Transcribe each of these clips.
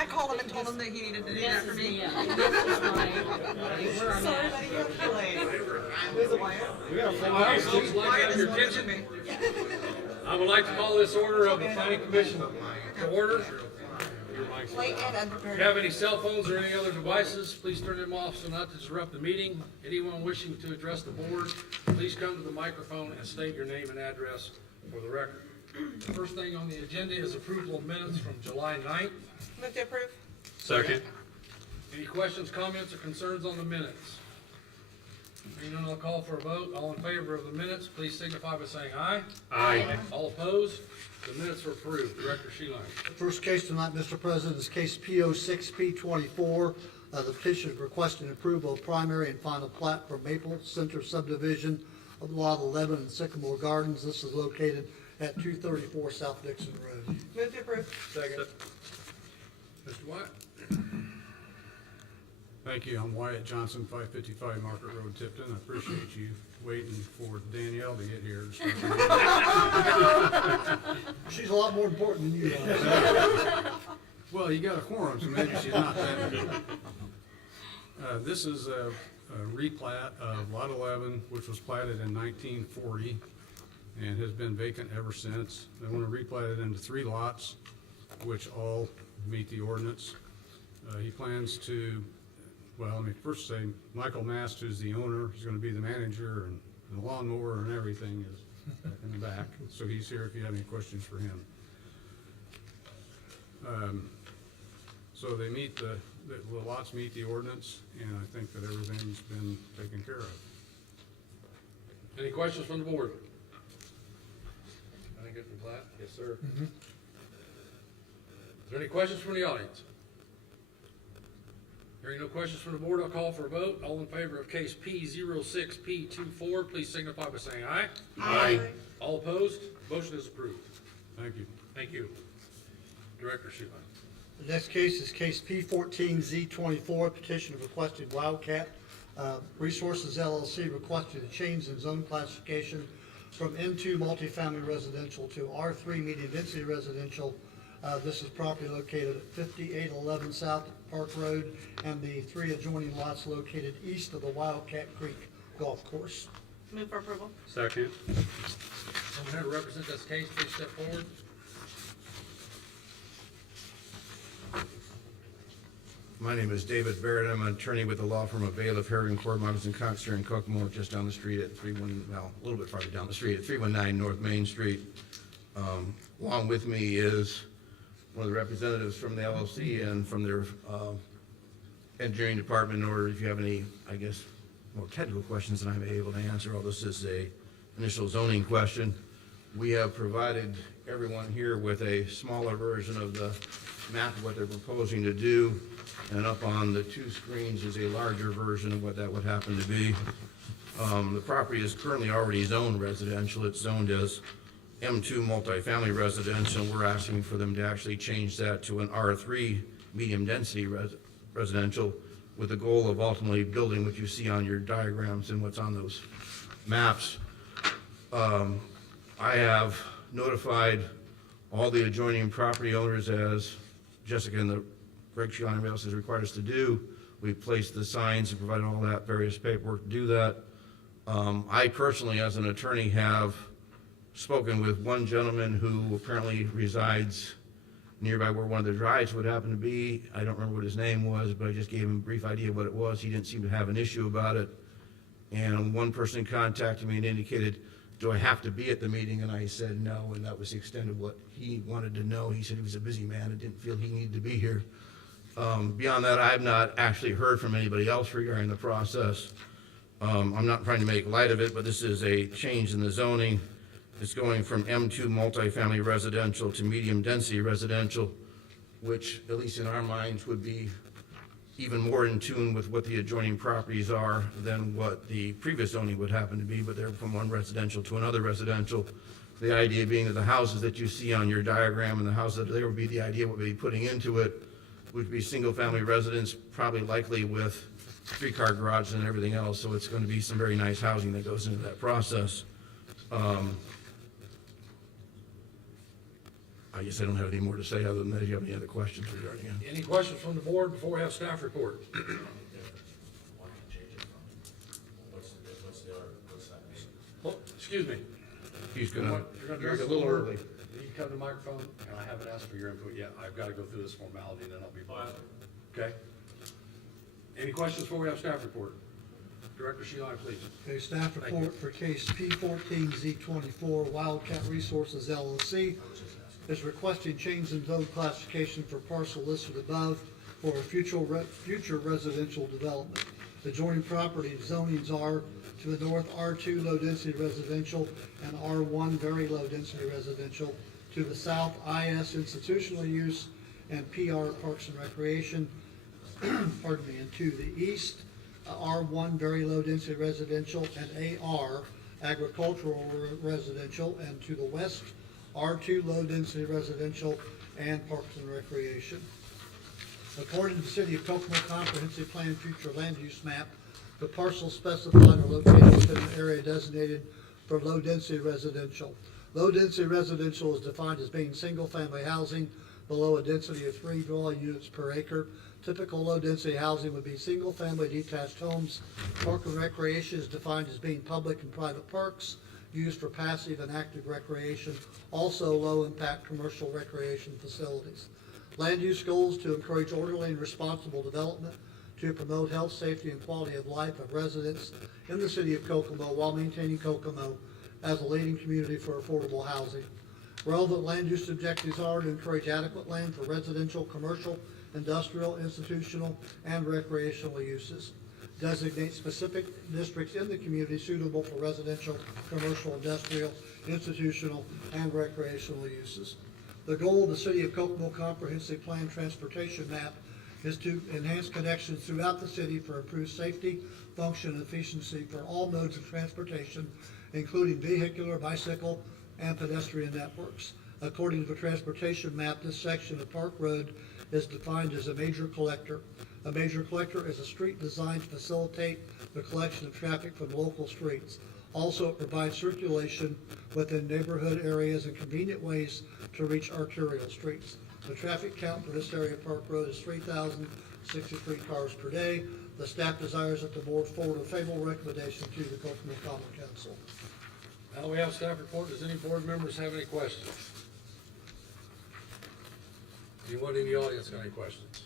I called him and told him that he needed to do that for me. This is my, where I'm Sorry at. that he got delayed. We got a full house. Folks, like to have your attention. I would like to call this order of the planning commission to order. Late and If you have any cell phones or any other devices, please turn them off so not to disrupt the meeting. Anyone wishing to address the board, please come to the microphone and state your name and address for the record. The first thing on the agenda is approval of minutes from July 9th. Move to approve. Second. Any questions, comments, or concerns on the minutes? Hearing none, I'll call for a vote. All in favor of the minutes, please signify by saying aye. Aye. All opposed? The minutes are approved. Director Sheeline. The first case tonight, Mr. President, is case P06P24. The petition requesting approval of primary and final plat for Maple Center subdivision of Lot 11 in Sycamore Gardens. This is located at 234 South Dixon Road. Move to approve. Second. Mr. White? Thank you. I'm Wyatt Johnson, 555 Market Road, Tipton. I appreciate you waiting for Danielle to get here. She's a lot more important than you are. Well, you got a quorum, so maybe she's not that good. This is a replat of Lot 11, which was platted in 1940 and has been vacant ever since. They want to replat it into 3 lots, which all meet the ordinance. He plans to, well, let me first say, Michael Mast, who's the owner, he's going to be the manager, and the lawnmower and everything is in the back. So he's here if you have any questions for him. So they meet the lots meet the ordinance, and I think that everything's been taken care of. Any questions from the board? I think it's for plat? Yes, sir. Is there any questions from the audience? Hearing no questions from the board, I'll call for a vote. All in favor of case P06P24, please signify by saying aye. Aye. All opposed? Motion is approved. Thank you. Thank you. Director Sheeline. The next case is case P14Z24, petition requesting Wildcat Resources LLC requested a change in zone classification from M2 multifamily residential to R3 medium density residential. This is property located at 5811 South Park Road and the 3 adjoining lots located east of the Wildcat Creek Golf Course. Move for approval. Second. Someone here to represent this case, please step forward. My name is David Barrett. I'm an attorney with the law firm of Bailiff, Harrigan, Court, Muggins, and Cox here in Kokomo, just down the street at a little bit farther down the street at 319 North Main Street. Along with me is one of the representatives from the LLC and from their engineering department, or if you have any, I guess, more technical questions than I'm able to answer. All this is a initial zoning question. We have provided everyone here with a smaller version of the map of what they're proposing to do, and up on the 2 screens is a larger version of what that would happen to be. The property is currently already zoned residential. It's zoned as M2 multifamily residential. We're asking for them to actually change that to an R3 medium density residential, with the goal of ultimately building what you see on your diagrams and what's on those maps. I have notified all the adjoining property owners, as Jessica and the Greg Sheeline and everybody else has required us to do. We've placed the signs and provided all that various paperwork to do that. I personally, as an attorney, have spoken with one gentleman who apparently resides nearby where one of the drives would happen to be. I don't remember what his name was, but I just gave him a brief idea of what it was. He didn't seem to have an issue about it. And one person contacted me and indicated, do I have to be at the meeting? And I said no, and that was the extent of what he wanted to know. He said he was a busy man and didn't feel he needed to be here. Beyond that, I have not actually heard from anybody else regarding the process. I'm not trying to make light of it, but this is a change in the zoning. It's going from M2 multifamily residential to medium density residential, which, at least in our minds, would be even more in tune with what the adjoining properties are than what the previous zoning would happen to be, but they're from one residential to another residential. The idea being that the houses that you see on your diagram and the houses that there would be, the idea what we'd be putting into it would be single-family residence, probably likely with 3-car garages and everything else, so it's going to be some very nice housing that goes into that process. I I guess I don't have any more to say other than that. If you have any other questions regarding it. Any questions from the board before we have staff report? Oh, excuse me. He's You're gonna, gonna you're address a the little board. early. You can come to the microphone, and I haven't asked for your input yet. I've got to go through this formality, and then I'll be fine. Okay? Any questions before we have staff report? Director Sheehan, please. Okay, staff Thank you. report for case P14Z24 Wildcat Resources LLC is requesting change in zone classification for parcel listed above for a future residential development. Adjoining property zonings are to the north R2 low density residential and R1 very low density residential. To the south IS institutional use and PR Parks and Recreation. Pardon me, and to the east R1 very low density residential and AR agricultural residential, and to the west R2 low density residential and Parks and Recreation. According to the City of Kokomo Comprehensive Plan Future Land Use Map, the parcels specified are located within an area designated for low density residential. Low density residential is defined as being single family housing below a density of 3 dwelling units per acre. Typical low-density housing would be single-family detached homes. Park and recreation is defined as being public and private parks used for passive and active recreation, also low-impact commercial recreation facilities. Land use goals to encourage orderly and responsible development, to promote health, safety, and quality of life of residents in the city of Kokomo while maintaining Kokomo as a leading community for affordable housing. Relevant land use objectives are to encourage adequate land for residential, commercial, industrial, institutional, and recreational uses. Designate specific districts in the community suitable for residential, commercial, industrial, institutional, and recreational uses. The goal of the City of Kokomo Comprehensive Plan Transportation Map is to enhance connections throughout the city for improved safety, function, and efficiency for all modes of transportation, including vehicular, bicycle, and pedestrian networks. According to the transportation map, this section of Park Road is defined as a major collector. A major collector is a street designed to facilitate the collection of traffic from local streets. Also, it provides circulation within neighborhood areas and convenient ways to reach arterial streets. The traffic count for this area of Park Road is 3,063 cars per day. The staff desires that the board forward a favorable recommendation to the Kokomo Common Council. Now we have staff report. Does any board members have any questions? Anyone in the audience got any questions?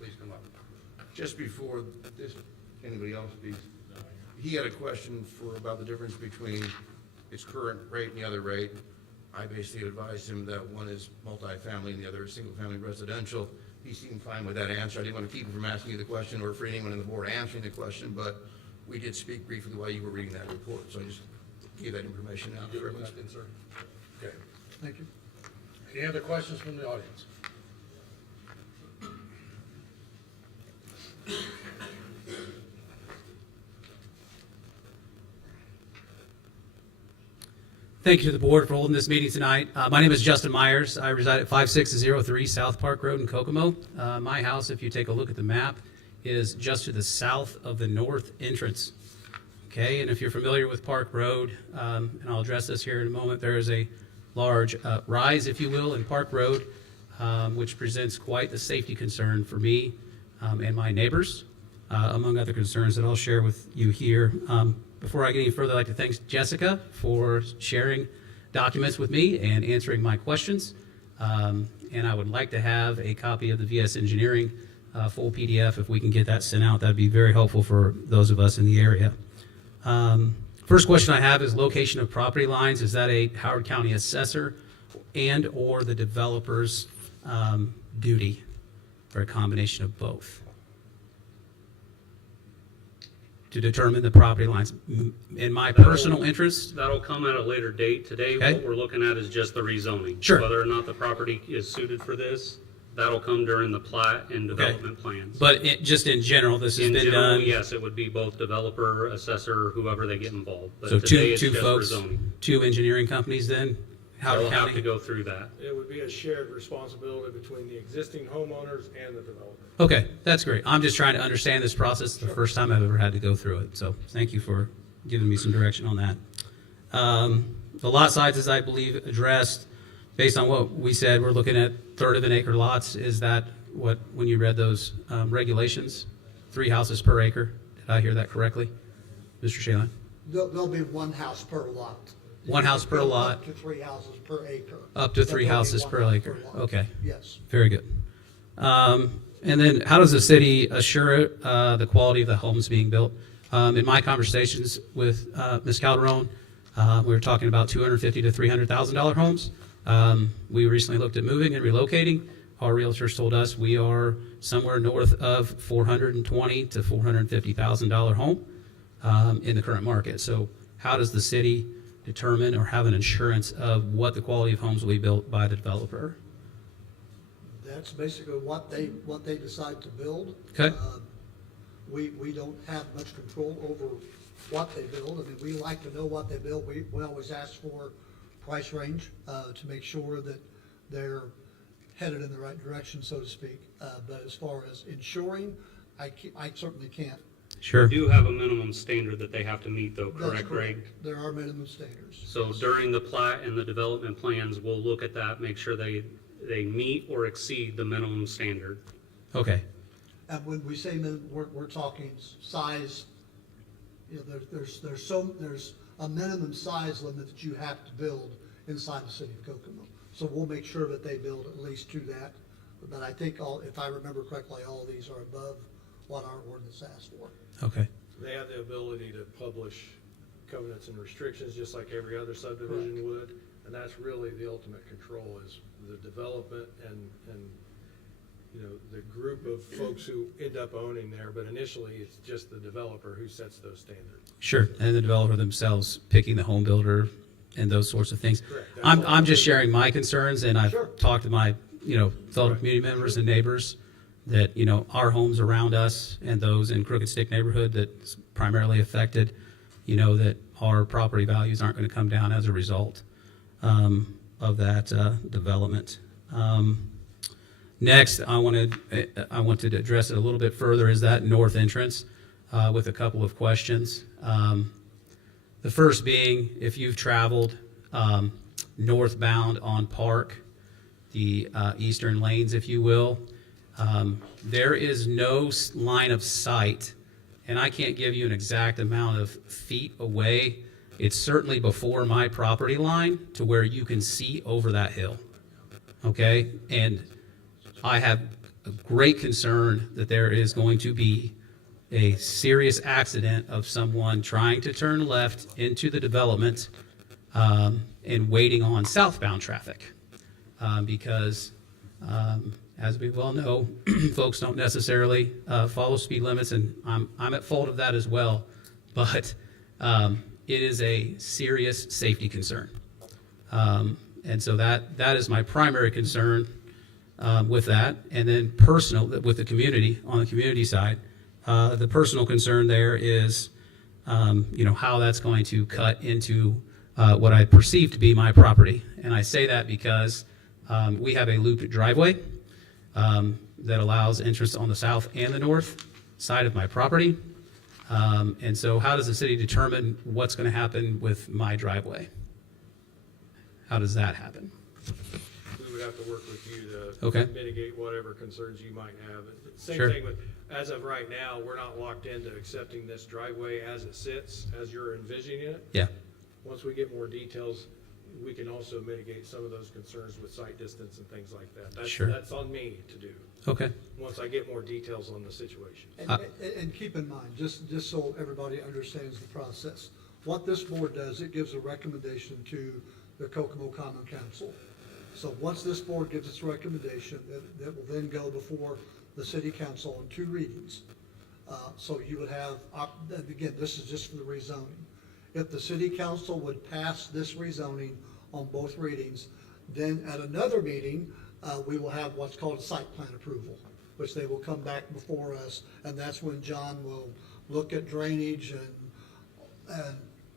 Please come up. Just before this, anybody else speaks, he had a question about the difference between its current rate and the other rate. I basically advised him that one is multifamily and the other is single-family residential. He seemed fine with that answer. I didn't want to keep him from asking you the question or for anyone in the board answering the question, but we did speak briefly while you were reading that report, so I just gave that information out. Good with that, then, sir? Okay. Thank you. Any other questions from the audience? Thank you to the board for holding this meeting tonight. My name is Justin Myers. I reside at 5603 South Park Road in Kokomo. My house, if you take a look at the map, is just to the south of the north entrance. Okay, and if you're familiar with Park Road, and I'll address this here in a moment, there is a large rise, if you will, in Park Road, which presents quite the safety concern for me and my neighbors, among other concerns that I'll share with you here. Before I get any further, I'd like to thank Jessica for sharing documents with me and answering my questions. And I would like to have a copy of the VS Engineering full PDF. If we can get that sent out, that'd be very helpful for those of us in the area. First question I have is location of property lines. Is that a Howard County assessor and or the developer's duty, or a combination of both, to determine the property lines? In my personal interest, That'll come at a later date. Today, Okay. what we're looking at is just the rezoning. Sure. Whether or not the property is suited for this, that'll come during the plat and development plans. but just in general, this has In been general, done. yes, it would be both developer, assessor, whoever they get involved. But So today, two it's just folks, rezoning. two engineering companies then, Howard They'll have County? to go through that. It would be a shared responsibility between the existing homeowners and the developer. Okay, that's great. I'm just trying to understand this process. It's the first time I've ever had to go through it. So thank you for giving me some direction on that. The lot sizes, I believe, addressed. based on what we said, we're looking at third of an acre lots. Is that what, when you read those regulations? 3 houses per acre? Did I hear that correctly? Mr. Shaline? There'll be one house per lot. One house per lot. Up to 3 houses per acre. Up to But 3 there'll be houses one per house acre. lot. Okay, Yes. very good. And then how does the city assure the quality of the homes being built? In my conversations with Ms. Calderon, we were talking about $250,000 to $300,000 homes. We recently looked at moving and relocating. Our realtors told us we are somewhere north of $420,000 to $450,000 home in the current market. So how does the city determine or have an insurance of what the quality of homes will be built by the developer? That's basically what they decide to build. Okay. We don't have much control over what they build. I mean, we like to know what they build. We always ask for price range to make sure that they're headed in the right direction, so to speak. But as far as insuring, I certainly can't. Sure. We do have a minimum standard that they have to meet though, That's correct, Greg? There are minimum standards. So during the plat and the development plans, we'll look at that, make sure they meet or exceed the minimum standard. Okay. And when we say we're talking size, you know, there's a minimum size limit that you have to build inside the city of Kokomo. So we'll make sure that they build at least to that. But I think if I remember correctly, all these are above what our ordinance asks for. Okay. They have the ability to publish covenants and restrictions just like every other subdivision would. And that's really the ultimate control is the development and you know, the group of folks who end up owning there, but initially it's just the developer who sets those standards. Sure. And the developer themselves picking the home builder and those sorts of things. Correct. I'm just sharing my concerns, and I've Sure. talked to my, fellow community members and neighbors that, our homes around us and those in Crooked Stick neighborhood that's primarily affected, that our property values aren't going to come down as a result of that development. Next, I wanted to address it a little bit further, is that north entrance with a couple of questions. The first being, if you've traveled northbound on Park, the eastern lanes, if you will, there is no line of sight, and I can't give you an exact amount of feet away. It's certainly before my property line to where you can see over that hill, okay? And I have a great concern that there is going to be a serious accident of someone trying to turn left into the development and waiting on southbound traffic because as we well know, folks don't necessarily follow speed limits, and I'm at fault of that as well, but it is a serious safety concern. And so that is my primary concern with that. And then personal, with the community, on the community side, the personal concern there is, how that's going to cut into what I perceive to be my property. And I say that because we have a looped driveway that allows entrance on the south and the north side of my property. And so how does the city determine what's going to happen with my driveway? How does that happen? We would have to work with you Okay. to mitigate whatever concerns you might have. Same Sure. thing with, as of right now, we're not locked into accepting this driveway as it sits, as you're envisioning it. Yeah. Once we get more details, we can also mitigate some of those concerns with site distance and things like that. Sure. That's on me to do, Okay. once I get more details on the situation. And keep in mind, just so everybody understands the process, what this board does, it gives a recommendation to the Kokomo Common Council. So once this board gives its recommendation, that will then go before the city council on 2 readings. So you would have, and again, this is just for the rezoning. If the city council would pass this rezoning on both readings, then at another meeting, we will have what's called a site plan approval, which they will come back before us, and that's when John will look at drainage and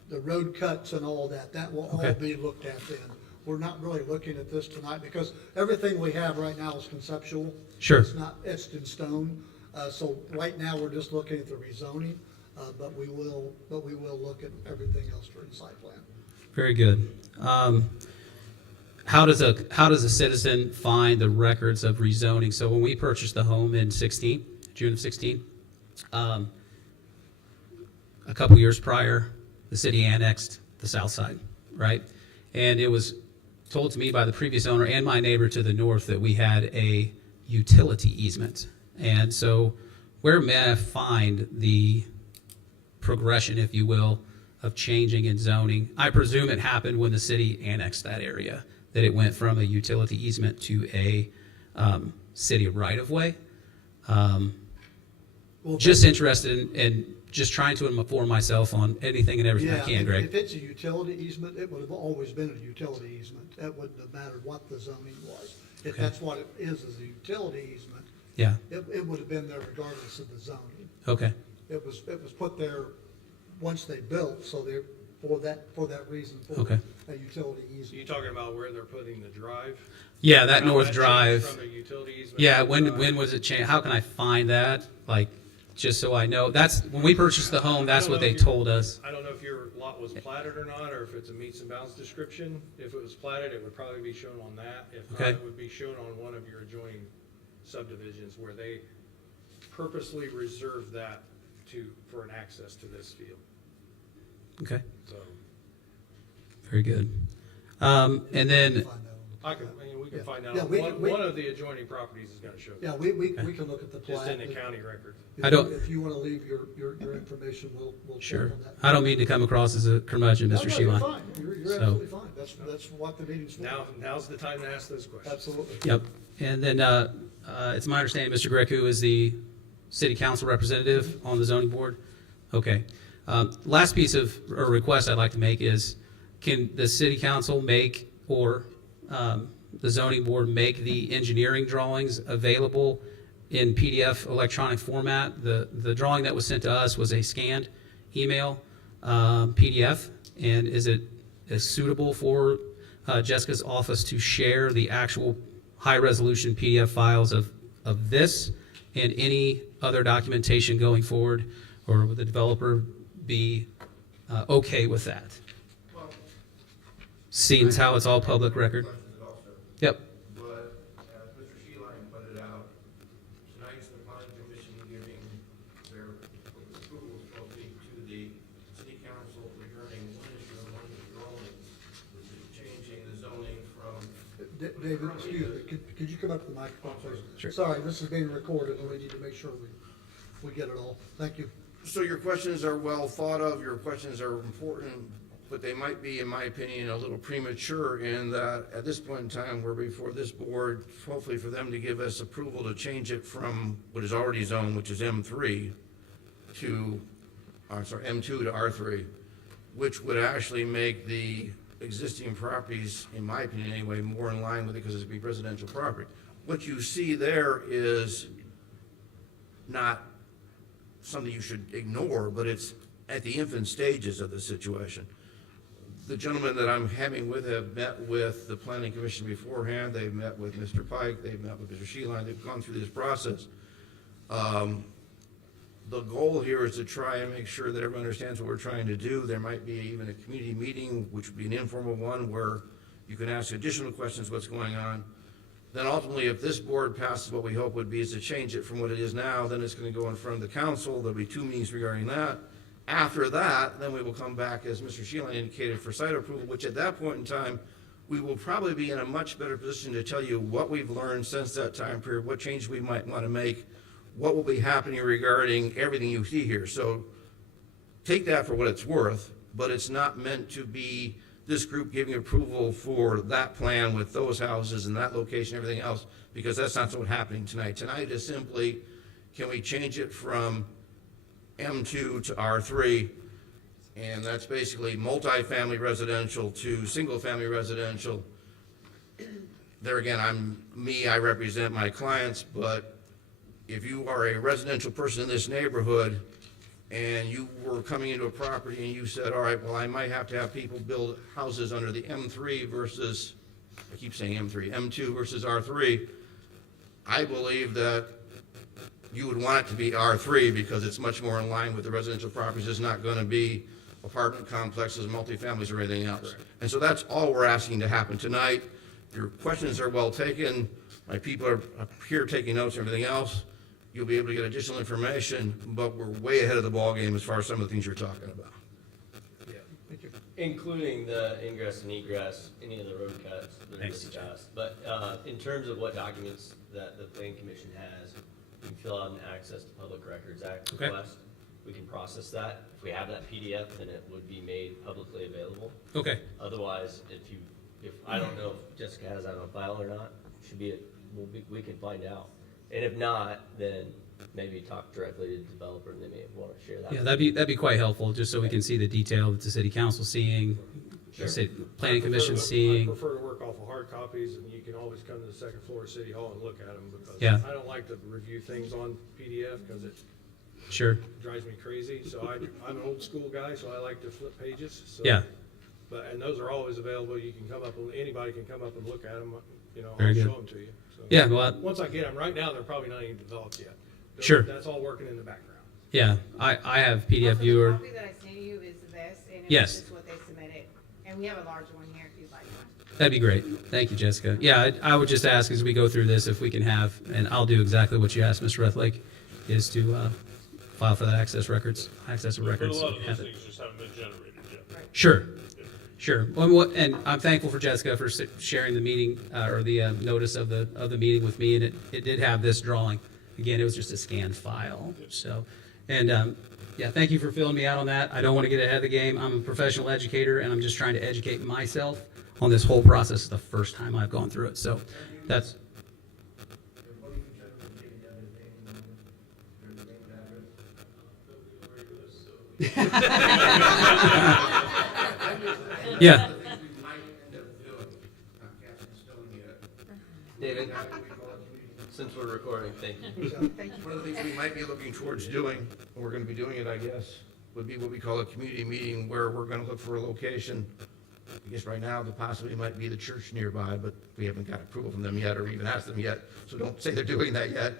the road cuts and all that. That will all Okay. be looked at then. We're not really looking at this tonight because everything we have right now is conceptual. Sure. It's not etched in stone. So right now, we're just looking at the rezoning, but we will look at everything else during site plan. Very good. how does a citizen find the records of rezoning? So when we purchased the home in June of 16, a couple years prior, the city annexed the south side, right? And it was told to me by the previous owner and my neighbor to the north that we had a utility easement. And so where may I find the progression, if you will, of changing in zoning? I presume it happened when the city annexed that area, that it went from a utility easement to a city right-of-way. Well, Just interested in just trying to inform myself on anything and everything I Yeah, can, if Greg. it's a utility easement, it would have always been a utility easement. That wouldn't have mattered what the zoning was. If Okay. that's what it is a utility easement, Yeah, it would have been there regardless of the zoning. okay, It was put there once they built, so they're, for that reason, for Okay. a utility So you easement. talking about where they're putting the drive? yeah, that How north changed drive. From a utility easement? Yeah, to when drive? was it changed? How can I find that? Like, just so I know. That's, when we purchased the home, that's what they told us. I don't know if your lot was platted or not, or if it's a meets and bounds description. If it was platted, it would probably be shown on that. If not, Okay. it would be shown on one of your adjoining subdivisions where they purposely reserved that for an access to this field, Okay, so. very good. And then, Find out. We can Yeah. find Yeah, out. we- One of the adjoining properties is gonna show Yeah, that, we can look at the just plat. in the county record. If I don't- If you want to leave your information, we'll check sure. on that. I don't mean to come across as a curmudgeon, No, Mr. no, you're Sheeline. fine. You're So- absolutely fine. That's what the meeting's for. Now's the time to ask those questions. Absolutely. Yep. And then, it's my understanding Mr. Greco is the city council representative on the zoning board? Okay. Last piece of, or request I'd like to make is, can the city council make, or the zoning board make the engineering drawings available in PDF electronic format? The drawing that was sent to us was a scanned email PDF, and is suitable for Jessica's office to share the actual high-resolution PDF files of this and any other documentation going forward, or would the developer be okay with that? Seems how it's all public record. Yep, But as Mr. Sheeline pointed out, tonight's the planning commission giving their approval supposedly to the city council regarding one issue of one of the drawings, which is changing the zoning from. David, excuse me, could you come up to the microphone, please? Sure. Sorry, this is being recorded, and we need to make sure we get it all. Thank you. So your questions are well thought of, your questions are important, but they might be, in my opinion, a little premature in that at this point in time, we're before this board, hopefully for them to give us approval to change it from what is already zoned, which is M3, to, M2 to R3, which would actually make the existing properties, in my opinion anyway, more in line with it because it'd be residential property. What you see there is not something you should ignore, but it's at the infant stages of the situation. The gentlemen that I'm having with have met with the planning commission beforehand, they've met with Mr. Pike, they've met with Mr. Sheeline, they've gone through this process. The goal here is to try and make sure that everyone understands what we're trying to do. There might be even a community meeting, which would be an informal one, where you can ask additional questions, what's going on. Then ultimately, if this board passes what we hope would be is to change it from what it is now, then it's gonna go in front of the council, there'll be 2 meetings regarding that. After that, then we will come back, as Mr. Sheeline indicated, for site approval, which at that point in time, we will probably be in a much better position to tell you what we've learned since that time period, what changes we might wanna make, what will be happening regarding everything you see here. So take that for what it's worth, but it's not meant to be this group giving approval for that plan with those houses and that location, everything else, because that's not what's happening tonight. Tonight is simply, can we change it from M2 to R3? And that's basically multifamily residential to single-family residential. There again, I represent my clients, but if you are a residential person in this neighborhood and you were coming into a property and you said, all right, well, I might have to have people build houses under the M3 versus, I keep saying M3, M2 versus R3, I believe that you would want it to be R3 because it's much more in line with the residential properties. It's not gonna be apartment complexes, multifamilies, or anything else. And so that's all we're asking to happen tonight. your questions are well taken, my people are up here taking notes and everything else. You'll be able to get additional information, but we're way ahead of the ballgame as far as some of the things you're talking about. Thank you. Including the ingress and egress, any of the road cuts that are Thanks, discussed. But in terms of what documents that the Plan Commission has, you can fill out an Access to Public Records Act Okay. request. We can process that. If we have that PDF, then it would be made publicly available. Okay, Otherwise, if I don't know if Jessica has that on file or not, should be, we can find out. And if not, then maybe talk directly to the developer and they may want to share that. yeah, that'd be quite helpful, just so we can see the detail that the city council seeing, the city planning commission I seeing. prefer to work off of hard copies, and you can always come to the second floor of City Hall and look at them, because Yeah. I don't like to review things on PDF, because it Sure, drives me crazy. So I'm an old school guy, so I like to flip pages, so. yeah, And those are always available. You can come up, anybody can come up and look at them, you know, Very I'll good. show them to you. So, yeah, well, once I get them, right now, they're probably not even developed yet. Sure. That's all working in the background. yeah, I have PDF Also, viewer. The copy that I sent you is this, and Yes. it's just what they submitted. And we have a larger one here if you'd like one. That'd be great. Thank you, Jessica. Yeah, I would just ask as we go through this, if we can have, and I'll do exactly what you asked, Mr. Rethlake, is to file for that access of records. But a lot of Have those it. things just haven't been generated yet. Sure, sure. And I'm thankful for Jessica for sharing the meeting, or the notice of the meeting with me, and it did have this drawing. Again, it was just a scanned file, so. And, yeah, thank you for filling me out on that. I don't want to get ahead of the game. I'm a professional educator, and I'm just trying to educate myself on this whole process. It's the first time I've gone through it, so that's. Yeah, David, since we're recording, thank you. One of the things we might be looking towards doing, and we're gonna be doing it, I guess, would be what we call a community meeting, where we're gonna look for a location. I guess right now, the possibility might be the church nearby, but we haven't got approval from them yet, or even asked them yet, so don't say they're doing that yet.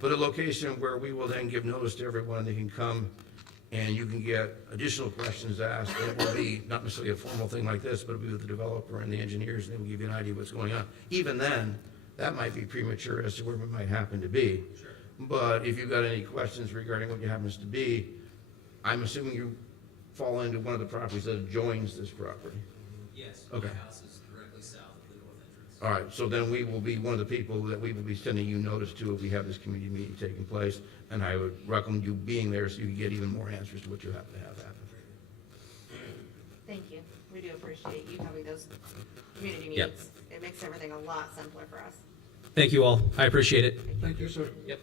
But a location where we will then give notice to everyone, they can come, and you can get additional questions asked. It will be not necessarily a formal thing like this, but it'll be with the developer and the engineers, and they will give you an idea of what's going on. Even then, that might be premature as to where we might happen to be. But if you've got any questions regarding what it happens to be, I'm assuming you fall into one of the properties that adjoins this property. yes, Okay. house is directly south of the north entrance. All right, so then we will be one of the people that we will be sending you notice to if we have this community meeting taking place. And I would recommend you being there so you can get even more answers to what you have to have happen. Thank you. We do appreciate you having those community Yep. meetings. It makes everything a lot simpler for us. Thank you all. I appreciate it. Thank you, sir. Yep.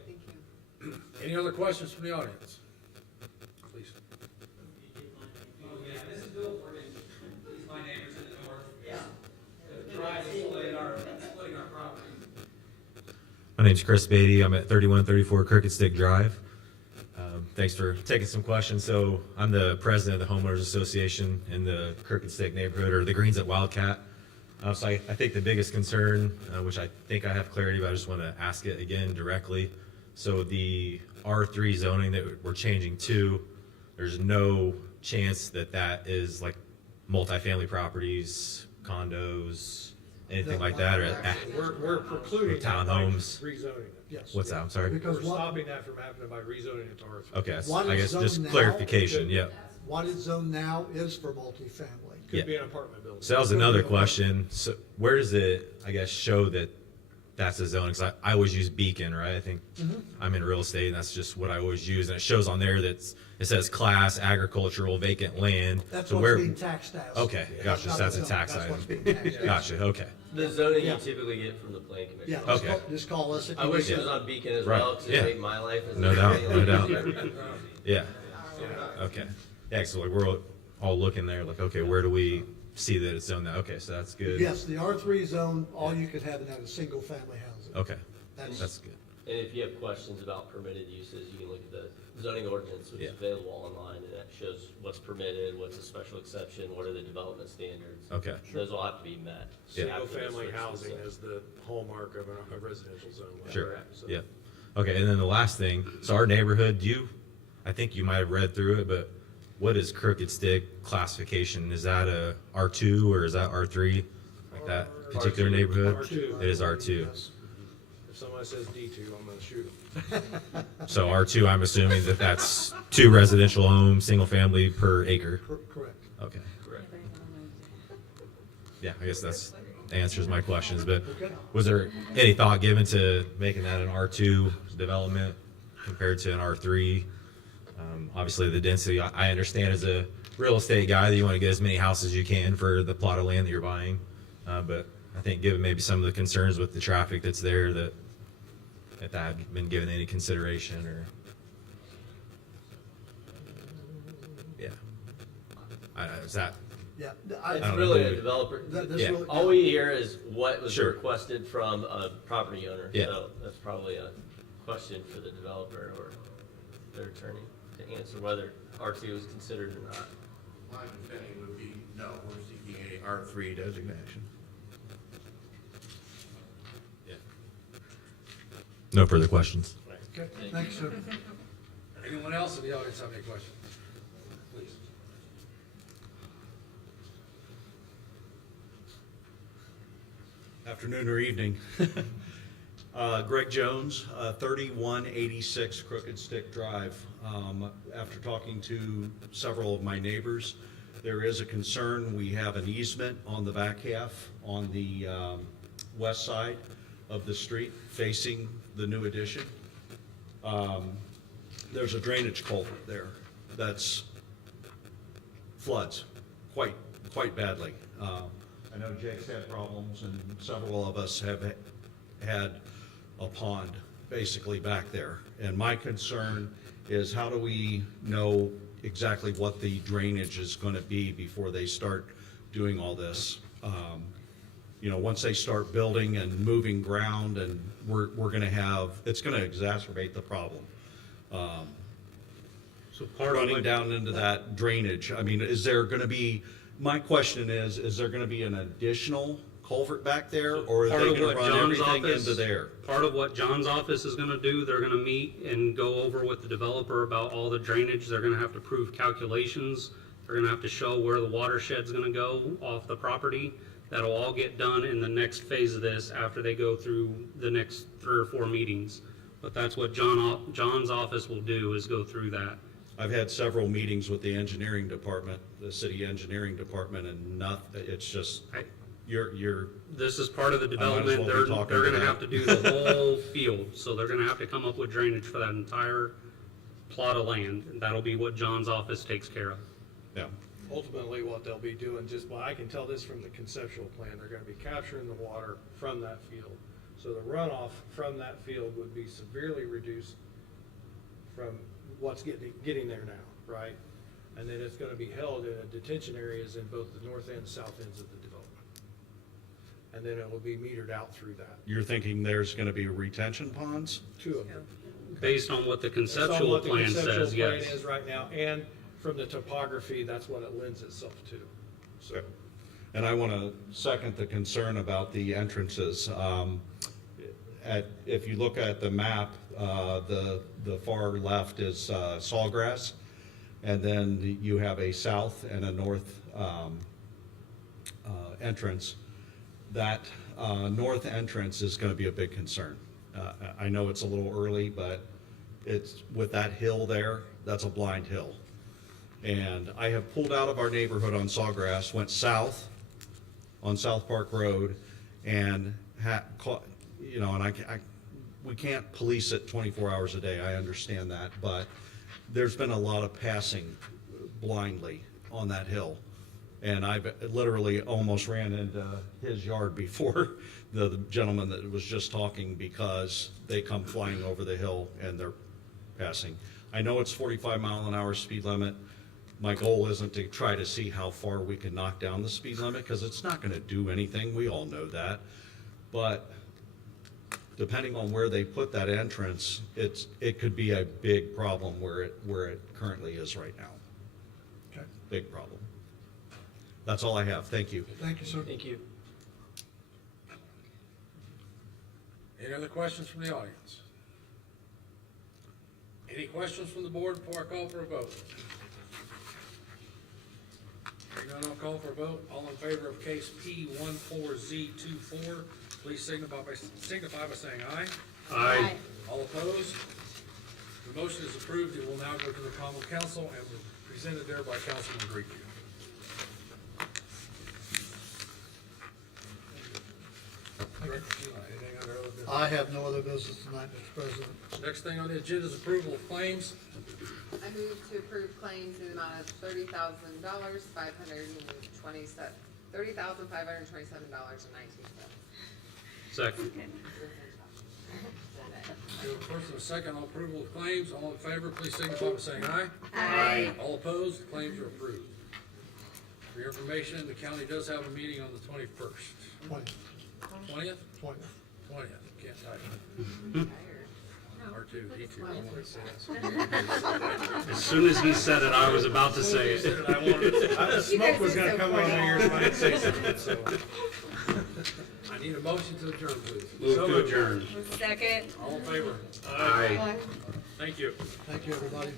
Any other questions from the audience? Please. This is Bill Morgan. He's my neighbors in the north. Yeah. The drive is splitting our property. My name's Chris Beatty. I'm at 3134 Crooked Stick Drive. Thanks for taking some questions. So I'm the president of the Homeowners Association in the Crooked Stick neighborhood, or the Greens at Wildcat. So I think the biggest concern, which I think I have clarity, but I just want to ask it again directly. So the R3 zoning that we're changing to, there's no chance that that is like multifamily properties, condos, anything like that, or We're precluding that by townhomes. rezoning it. Yes. What's that? I'm sorry. Because We're one, stopping that from happening by rezoning it to R3. Okay, One I is guess just zoned now. clarification, yeah. what is zoned now is for multifamily. Yeah. Could be an apartment building. So that was another question. So where does it, I guess, show that that's a zone? Because I always use Beacon, right? I think I'm in real estate, and that's just what I always use. And it shows on there that it says class, agricultural, vacant land. That's So what's where? being taxed as. Okay, gotcha. not So that's a the zone. tax That's what's item. being taxed as. Gotcha, okay. The zoning Yeah. you typically get from the Plan Commission. Yeah, Okay. just call us if I you wish need it was it. on Beacon as Right, well, because yeah. it made my life as No a doubt, really no doubt. easier. Yeah. Okay. Yeah, so like we're all looking there, like, okay, where do we see that it's zoned? Okay, so that's good. Yes, the R3 zone, all you could have in that is single-family housing. Okay, That's- that's good. And if you have questions about permitted uses, you can look at the zoning ordinance, which is Yeah. available online, and that shows what's permitted, what's a special exception, what are the development standards. Okay. Those all have to be met. Yeah. after this Single-family switch to housing zone. is the hallmark of a residential zone. Sure, So- yeah. Okay, and then the last thing, so our neighborhood, I think you might have read through it, but what is Crooked Stick classification? Is that a R2 or is that R3? that particular neighborhood? R2. It is R2. Yes. If somebody says D2, I'm gonna shoot them. So R2, I'm assuming that that's 2 residential homes, single family per acre. Correct. Okay. Correct. Yeah, I guess that's answers my questions, but was there any thought given to making that an R2 development compared to an R3? Obviously, the density, I understand as a real estate guy that you want to get as many houses as you can for the plot of land that you're buying. But I think given maybe some of the concerns with the traffic that's there, that had been given any consideration or, yeah. Is that, Yeah. It's don't really know. a developer. That's Yeah. really- All we hear is what was Sure. requested from a property owner. Yeah. So that's probably a question for the developer or their attorney to answer whether R2 is considered or not. My understanding would be, no, we're seeking a R3 designation. yeah. No further questions. Okay, thanks, sir. Anyone else in the audience have any questions? Please. Afternoon or evening. Greg Jones, 3186 Crooked Stick Drive. After talking to several of my neighbors, there is a concern. We have an easement on the back half on the west side of the street facing the new addition. There's a drainage culvert there that's floods quite badly. I know Jake's had problems and several of us have had a pond basically back there. And my concern is how do we know exactly what the drainage is gonna be before they start doing all this? You know, once they start building and moving ground and we're gonna have, it's gonna exacerbate the problem. So part of Running what, down into that drainage, I mean, is there gonna be, my question is there gonna be an additional culvert back there? Or are part they of gonna what run John's everything office, into there? part of what John's office is gonna do, they're gonna meet and go over with the developer about all the drainage. They're gonna have to prove calculations. They're gonna have to show where the watershed's gonna go off the property. That'll all get done in the next phase of this after they go through the next 3 or 4 meetings. But that's what John's office will do, is go through that. I've had several meetings with the engineering department, the city engineering department, and it's just, you're, This is part of the I might as development, well be they're talking gonna to have to do the whole field, so they're gonna have to come up with drainage for that entire plot of land. And that'll be what John's office takes care of. yeah. Ultimately, what they'll be doing, just, well, I can tell this from the conceptual plan, they're gonna be capturing the water from that field. So the runoff from that field would be severely reduced from what's getting there now, right? And then it's gonna be held in detention areas in both the north and south ends of the development. And then it will be metered out through that, You're thinking there's gonna be retention ponds? 2 of them. Based on what the That's on conceptual what the plan conceptual says, plan yes. is right now, and from the topography, that's what it lends itself to. So, And I want to second the concern about the entrances. If you look at the map, the far left is Sawgrass, and then you have a south and a north entrance. That north entrance is going to be a big concern. I know it's a little early, but it's, with that hill there, that's a blind hill. And I have pulled out of our neighborhood on Sawgrass, went south on South Park Road, and you know, and we can't police it 24 hours a day, I understand that, but there's been a lot of passing blindly on that hill. And I've literally almost ran into his yard before the gentleman that was just talking, because they come flying over the hill and they're passing. I know it's 45-mile-an-hour speed limit. My goal isn't to try to see how far we can knock down the speed limit, because it's not gonna do anything, we all know that. But depending on where they put that entrance, it could be a big problem where it currently is right now. Okay, Big problem. That's all I have, thank you. thank you, sir. Thank you. Any other questions from the audience? Any questions from the board before I call for a vote? Hearing none, none, I'll call for a vote. All in favor of case P14Z24, please signify by saying aye. Aye. All opposed? The motion is approved. It will now go to the common council and be presented there by Councilman Grieco. Anything under other business? I have no other business tonight, Mr. President. Next thing on the agenda is approval of claims. I move to approve claims in the amount of $30,000, $30,527.19. Second. We have a first and a second on approval of claims. All in favor, please signify by saying aye. Aye. All opposed, the claims are approved. For your information, the county does have a meeting on the 21st. 20th? 20th, can't type it. R2, D2, I wanted to say that. As soon as he said it, I was about to say As soon as it. he said it, I wanted to- The smoke was gonna come out of my ears if I didn't say something, so. I need a motion to adjourn, please. Move to adjourn. Second. All in favor? Aye. Thank you. Thank you, everybody.